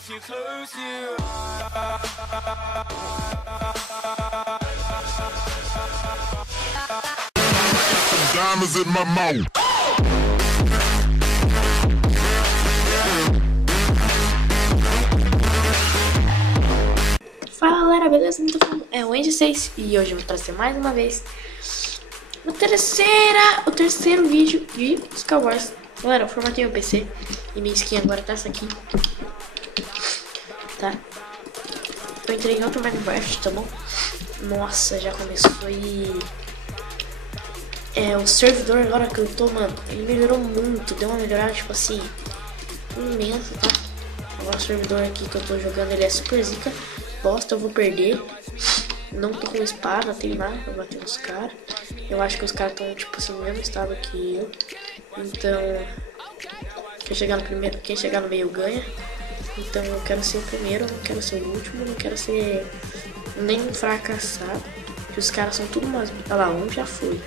if you close your Diamonds in my mouth. Fala galera, beleza? É o Andy 6 e hoje eu vou trazer mais uma vez o terceiro vídeo de Skywars. Galera, eu formatei o PC e minha skin agora tá essa aqui, tá? Eu entrei em outro Minecraft, tá bom? Nossa, já começou e... o servidor agora que eu tô, mano, ele melhorou muito, deu uma melhorada, tipo assim, imensa, tá? Agora o servidor aqui que eu tô jogando, ele é super zica. Bosta, eu vou perder. Não tô com espada, tem nada pra bater nos caras. Eu acho que os caras estão, tipo assim, no mesmo estado que eu. Então, quem chegar no meio ganha. Então eu quero ser o primeiro, não quero ser o último, não quero ser nem um fracassado. Que os caras são tudo umas... Olha lá, um já foi.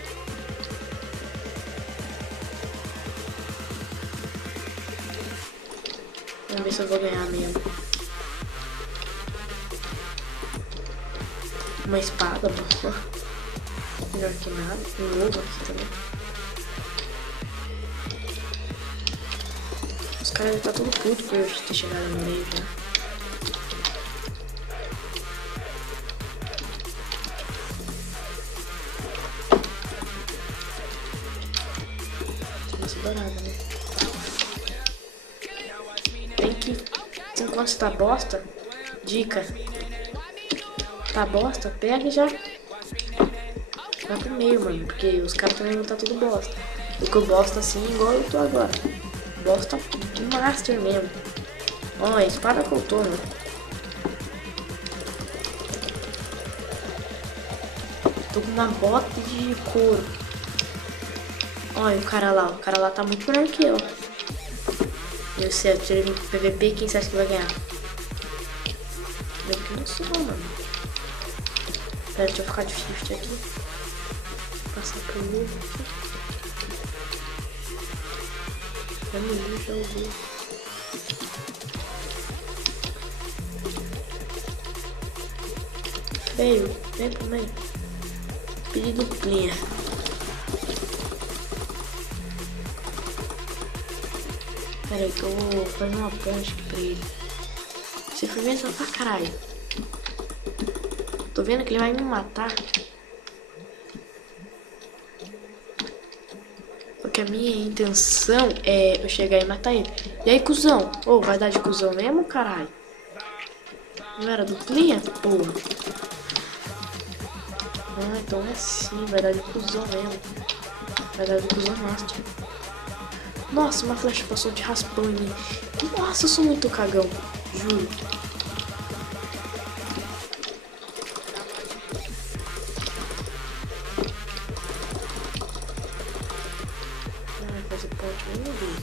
Vamos ver se eu vou ganhar mesmo. Uma espada, boa. Melhor que nada. Um ovo aqui também. Os caras devem estar tudo puto por eu ter chegado no meio já. Tem essa dourada, né? Tem que... Enquanto você tá bosta, dica. Tá bosta, pega e já vai pro meio, mano. Porque os caras também vão tá tudo bosta. Eu que eu bosta assim, igual eu tô agora. Bosta de master mesmo. Ó, a espada que eu tô, mano. Tô com uma bota de couro. Olha o cara lá tá muito melhor que eu. Eu sei, eu tirei no PVP, quem você acha que vai ganhar? Eu que não sou, mano. Pera, deixa eu ficar de shift aqui. Passar por ele aqui. Vamos já ouvi. Veio, vem também. Pedi duplinha. Pera aí que eu vou fazer uma ponte aqui pra ele. Você foi mesmo pra caralho. Tô vendo que ele vai me matar. Porque a minha intenção é eu chegar e matar ele. E aí, cuzão? Ô, vai dar de cuzão mesmo, caralho? Não era duplinha? Porra. Ah, então é assim. Vai dar de cuzão mesmo. Vai dar de cuzão master. Nossa, uma flecha passou de raspão em mim. Nossa, eu sou muito cagão. Juro. Fazer ponte mesmo, Deus.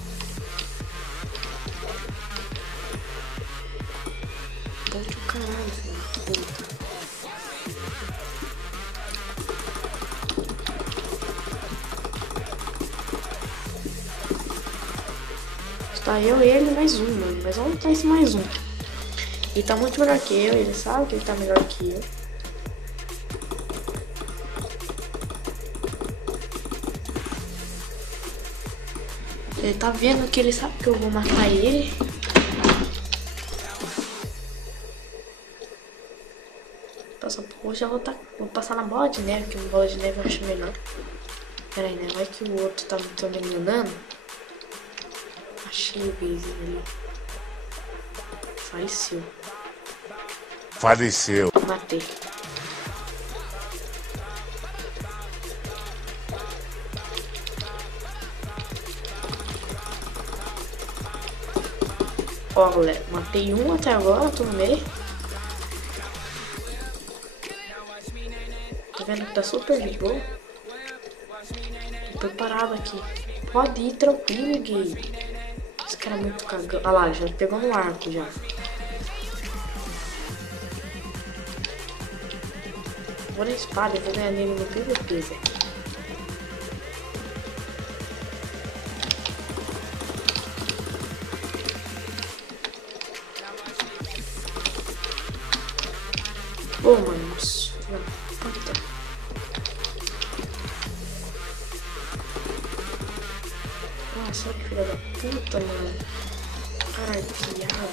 Ponte o caralho, filho da puta. Está eu, ele e mais um, mano. Mas onde tá esse mais um? Ele tá muito melhor que eu, ele sabe que ele tá melhor que eu. Ele tá vendo que ele sabe que eu vou matar ele. Hoje eu vou passar na bola de neve, porque uma bola de neve eu acho melhor. Pera aí, né? Vai que o outro tá me enganando. Achei o base ali. Faleceu. Faleceu. Matei. Ó, galera, matei um até agora, tô no meio. Tá vendo que tá super de boa? Tô preparado aqui. Pode ir tranquilo, gay. Esse cara é muito cagão. Olha lá, já pegou no arco já. Vou na espada, eu vou ganhar nele no PVP, Zé. Pô, mano. Não. Puta. Nossa, que filha da puta, mano. Caralho, piada.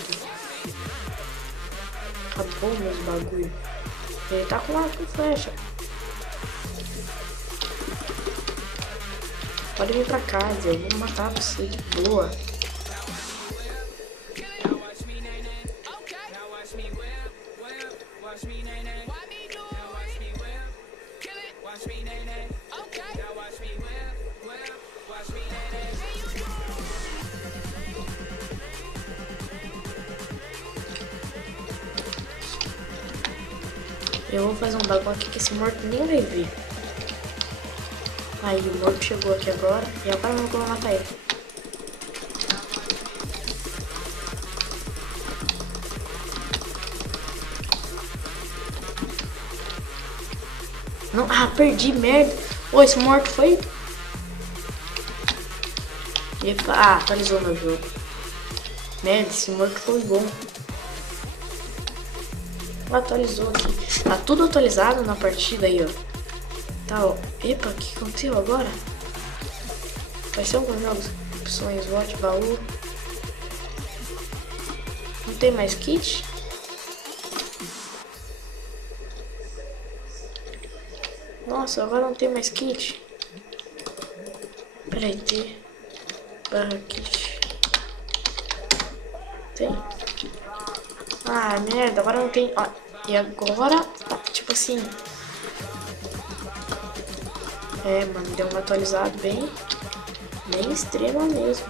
Acabou meus bagulho. Ele tá com arco e flecha. Pode vir pra casa, eu vou matar você de boa. Eu vou fazer um bagulho aqui que esse morto nem vai ver. Aí o morto chegou aqui agora. E agora eu vou matar ele. Não, perdi, merda. Ô, esse morto foi... Epa, atualizou meu jogo. Merda, esse morto foi bom. Atualizou aqui. Tá tudo atualizado na partida aí, ó. Tá, ó. Epa, o que aconteceu agora? Vai ser alguns jogos. Opções, watch, baú. Não tem mais kit? Nossa, agora não tem mais kit. Peraí, tem. Barra kit. Tem? Merda, agora não tem. E agora, tipo assim. Mano, deu um atualizado bem extrema mesmo.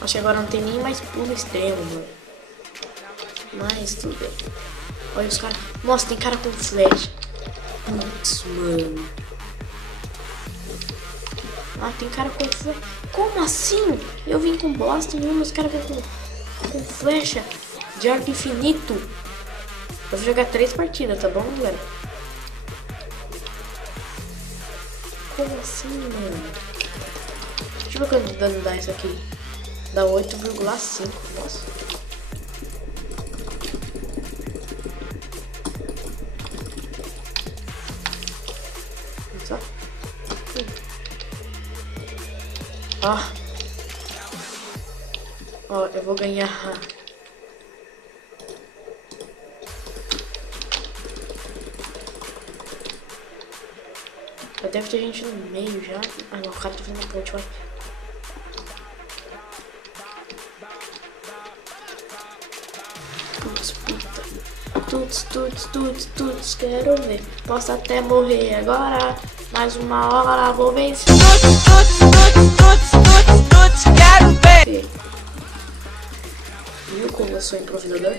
Acho que agora não tem nem mais pulo extremo, mano. Mas tudo bem. Olha os caras. Nossa, tem cara com flash. Putz, mano. Tem cara com flash. Como assim? Eu vim com bosta e os caras com flecha de arco infinito. Eu vou jogar 3 partidas, tá bom, galera? Como assim, mano? Deixa eu ver quanto dano dá isso aqui. Dá 8,5. Nossa. Só. Ó, eu vou ganhar. Deve ter gente no meio já. Não, o cara tá fazendo a ponte, vai. Putz, puta. Tuts, quero ver. Posso até morrer agora. Mais uma hora, vou vencer. Tuts, quero ver. Viu como eu sou improvisador?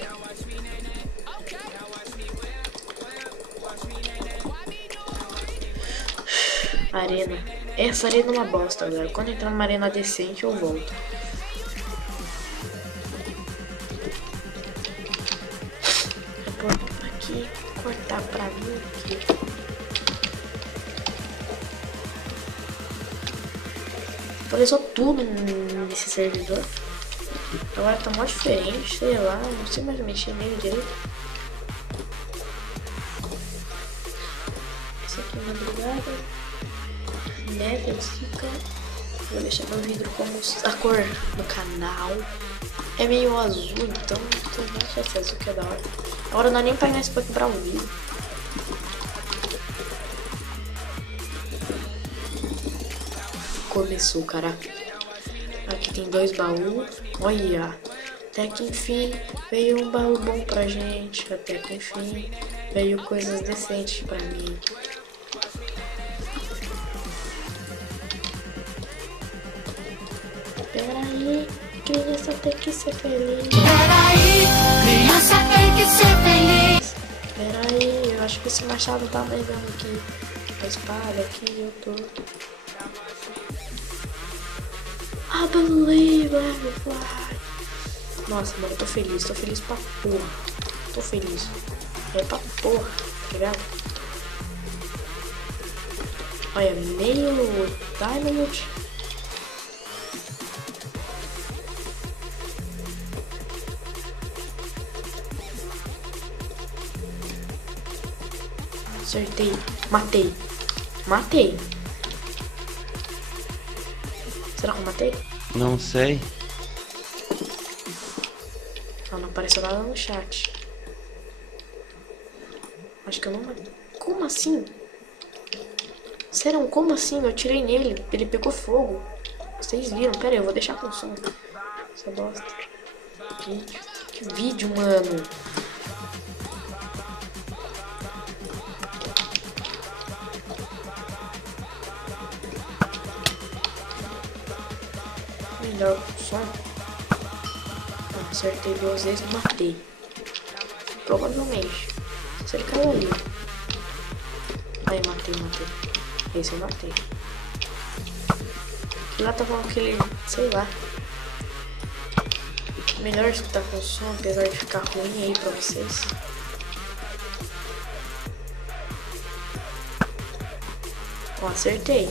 Arena. Essa arena é uma bosta, galera. Quando entrar numa arena decente, eu volto. Vou pôr aqui, cortar pra mim aqui. Atualizou tudo nesse servidor. Agora tá mó diferente, sei lá. Não sei mais mexer nele direito. Esse aqui é madrugada. Neve, fica. Vou deixar meu vidro como a cor do canal. É meio azul, então acho esse azul que é da hora. Agora não é nem pra nós pra quebrar o vidro. Começou, cara. Aqui tem 2 baús. Olha. Até que enfim veio um baú bom pra gente. Até que enfim veio coisas decentes pra mim. Peraí, criança tem que ser feliz. Peraí, criança tem que ser feliz. Peraí, eu acho que esse machado tá pegando aqui. A espada aqui, eu tô. I believe I will fly. Nossa, mano, eu tô feliz pra porra. Tô feliz. É pra porra, tá ligado? Olha, meio Diamond. Acertei. Matei. Matei. Será que eu matei? Não sei. Não apareceu nada no chat. Acho que eu não matei. Como assim? Serão, como assim? Eu atirei nele. Ele pegou fogo. Vocês viram? Pera aí, eu vou deixar com som. Essa bosta. Vídeo. Que vídeo, mano. Melhor som. Acertei 2 vezes e matei. Provavelmente. Se ele caiu ali. Aí, matei. Esse eu matei. Lá tá falando que ele, sei lá. Melhor escutar com som, apesar de ficar ruim aí pra vocês. Ó, acertei.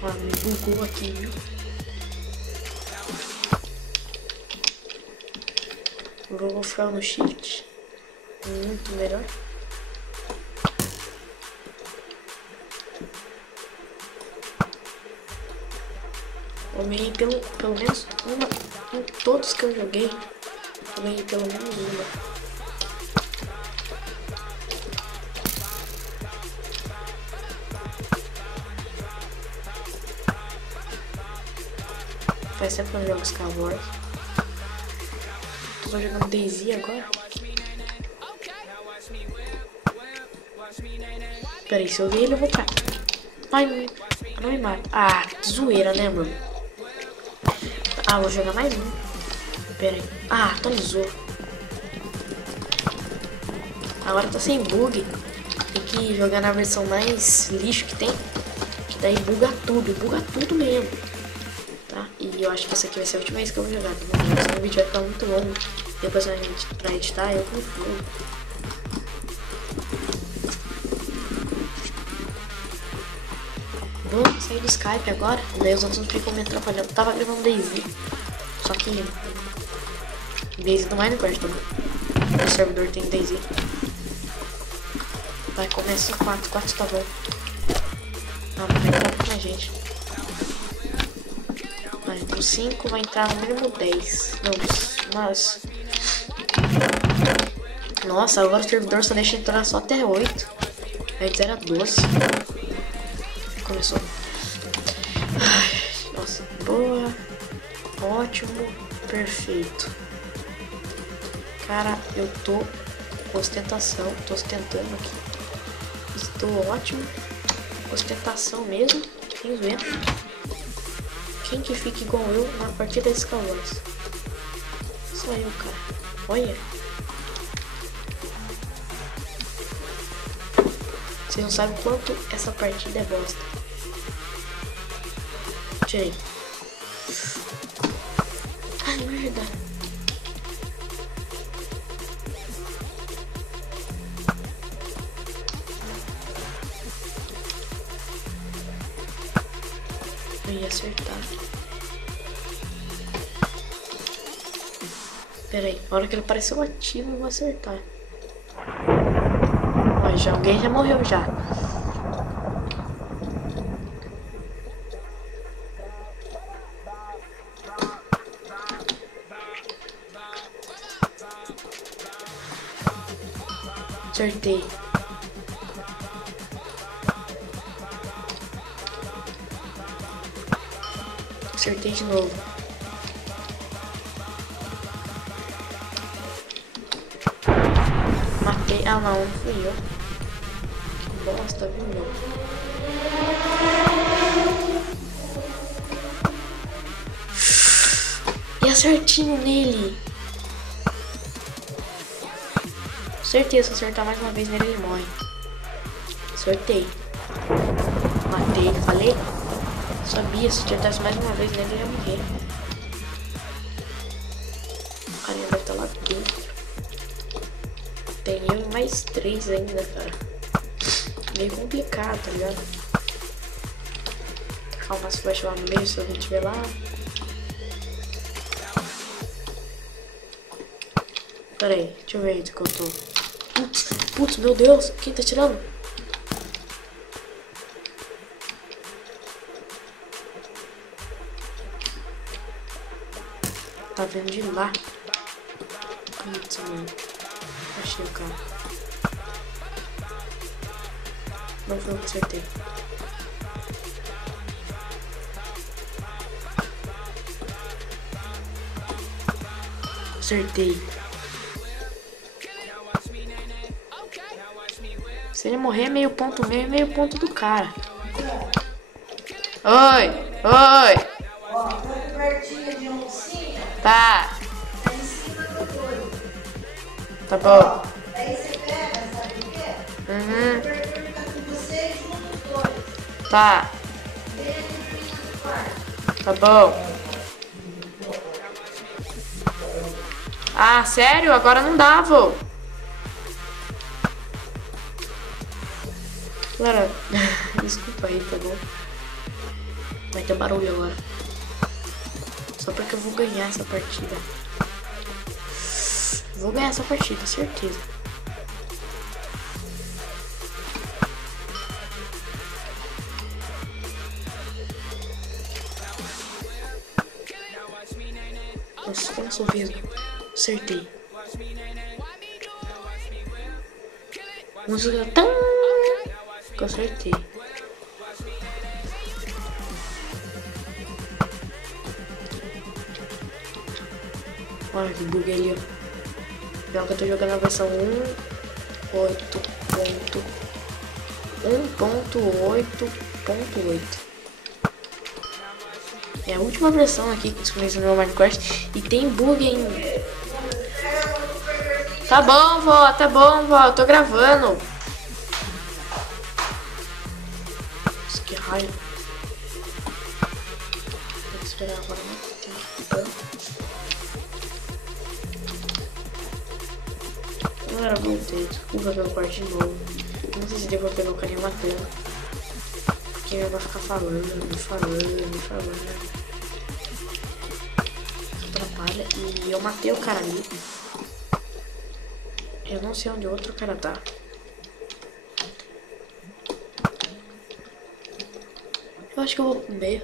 Ah, me bugou aqui, viu? Vou ficar no shift. Muito melhor. Eu ganhei pelo menos uma. Em todos que eu joguei, eu ganhei pelo menos uma. Faz tempo que eu jogo Skywars. Tô jogando DayZ agora. Pera aí, se eu ver ele eu vou pra... Ai, não me mata. Ah, que zoeira, né, mano? Ah, vou jogar mais um. Pera aí. Ah, atualizou. Agora tá sem bug. Tem que jogar na versão mais lixo que tem. Que daí buga tudo mesmo. Tá? E eu acho que essa aqui vai ser a última vez que eu vou jogar, tá bom? Senão o vídeo vai ficar muito longo. Depois pra editar eu confundo. Vou sair do Skype agora. Daí os outros ficam me atrapalhando. Tava gravando DayZ. Só que DayZ do Minecraft, tá bom? O servidor tem DayZ. Vai, começa 4 tá bom. Não, vai entrar com a gente. Vai, no 5 vai entrar no mínimo 10. Não, mas... Nossa, agora o servidor só deixa entrar só até 8. Antes era 12. Começou. Ai, nossa, boa. Ótimo. Perfeito. Cara, eu tô com ostentação. Tô ostentando aqui. Estou ótimo. Ostentação mesmo. Tem vendo. Quem que fica igual eu na partida de Skywars? Só eu, cara. Olha. Vocês não sabem quanto essa partida é bosta. Tirei. Ai, merda. Eu ia acertar. Pera aí, a hora que ele apareceu ativo eu vou acertar. Ó, já alguém já morreu já. Acertei. Acertei de novo. Matei. Ah não, não fui eu. Que bosta, viu, meu? E certinho nele. Certeza, se acertar mais uma vez nele, ele morre. Acertei. Matei, falei? Sabia, se acertasse mais uma vez nele, ele ia morrer. O cara deve estar lá dentro. Tem eu e mais 3 ainda, cara. meio complicado, tá ligado? Tacar umas flechas lá no meio se alguém estiver lá. Pera aí, deixa eu ver onde que eu tô. Putz, meu Deus, quem tá tirando? Tá vendo de lá. Putz, mano. Achei o cara. Não foi o que acertei. Acertei. Se ele morrer é meio ponto meu e meio ponto do cara. Oi! Oi! Ó, tá pertinho de oncinha, Tá. tá em cima do doido. Tá bom. Aí você pega, sabe o quê? Uhum. O perfil tá com você e junto os dois. Tá. Dentro do quarto. Tá bom. Ah, sério? Agora não dá, vô. Galera, desculpa aí, tá bom? Vai ter barulho agora. Só porque eu vou ganhar essa partida. Vou ganhar essa partida, certeza. Nossa, como eu sou vesgo. Acertei. Música tão... que eu acertei. Olha que bug ali, ó. Pior que eu tô jogando a versão 1.8.8. É a última versão aqui que disponível no meu Minecraft e tem bug ainda. Tá bom, vó, eu tô gravando. Nossa, que raiva. Tem que esperar agora, né? Galera, voltei. Desculpa pelo corte de novo. Não sei se devo pegar o carinha matando. Porque ele vai ficar falando. Atrapalha. E eu matei o cara ali. Eu não sei onde o outro cara tá. Eu acho que eu vou pro meio.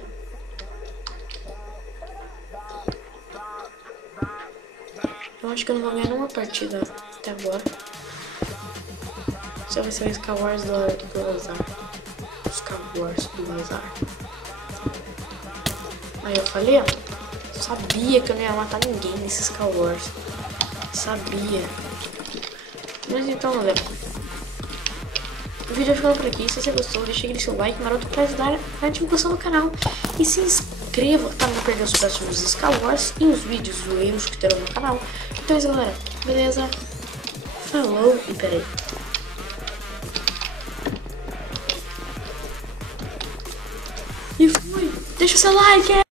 Eu acho que eu não vou ganhar nenhuma partida até agora. Só vai ser o Skywars do Azar. Skywars do Azar. Aí eu falei, ó. Sabia que eu não ia matar ninguém nesse Skywars. Sabia. Mas então, galera. O vídeo vai ficando por aqui. Se você gostou, deixa aquele seu like maroto pra ajudar a divulgação do canal. E se inscreva para não perder os próximos Skywars e os vídeos zoeiros que terão no canal. Então é isso, galera. Beleza? Falou e peraí. E fui! Deixa o seu like!